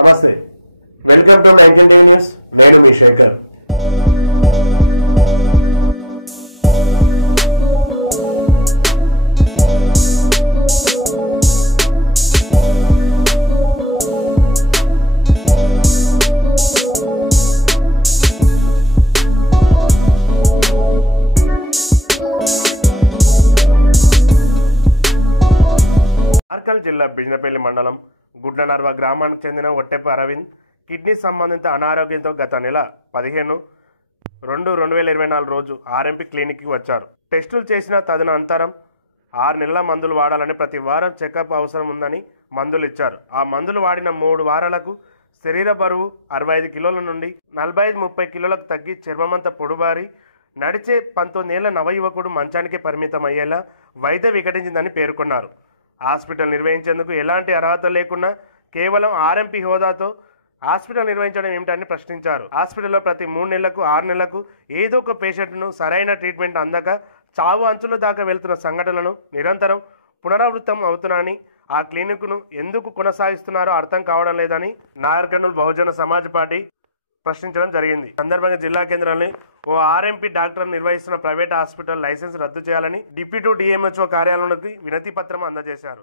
నమస్తే, welcome to 19 news. నేను మీ శేఖర్. జిల్లా బిజినపల్లి మండలం గుడ్లనర్వ గ్రామానికి చెందిన ఒట్టెపు అరవింద్ కిడ్నీ సంబంధిత అనారోగ్యంతో గత నెల 15/2/2024 రోజు ఆర్ఎంపీ క్లినిక్కి వచ్చారు. టెస్టులు చేసిన తదనంతరం 6 నెలల మందులు వాడాలని, ప్రతి వారం చెకప్ అవసరం ఉందని మందులు ఇచ్చారు. ఆ మందులు వాడిన 3 వారాలకు శరీర బరువు 65 కిలోల నుండి 45-30 కిలోలకు తగ్గి చర్మమంతా పొడుబారి నడిచే 19 ఏళ్ల నవ యువకుడు మంచానికి పరిమితం అయ్యేలా వైద్య వికటించిందని పేర్కొన్నారు. హాస్పిటల్ నిర్వహించేందుకు ఎలాంటి అర్హత లేకుండా కేవలం ఆర్ఎంపీ హోదాతో హాస్పిటల్ నిర్వహించడం ఏమిటని ప్రశ్నించారు. హాస్పిటల్లో ప్రతి 3 నెలలకు 6 నెలలకు ఏదో ఒక పేషెంట్ను సరైన ట్రీట్మెంట్ అందక చావు అంచుల దాకా వెళ్తున్న సంఘటనలు నిరంతరం పునరావృతం అవుతున్నాయని, ఆ క్లినిక్ను ఎందుకు కొనసాగిస్తున్నారో అర్థం కావడం లేదని నాగర్ కర్నూల్ బహుజన సమాజ్ పార్టీ ప్రశ్నించడం జరిగింది. సందర్భంగా జిల్లా కేంద్రంలోని ఓ ఆర్ఎంపీ డాక్టర్ నిర్వహిస్తున్న ప్రైవేట్ హాస్పిటల్ లైసెన్స్ రద్దు చేయాలని డిప్యూటీ డిఎంహెచ్ఓ కార్యాలయానికి వినతి పత్రం అందజేశారు.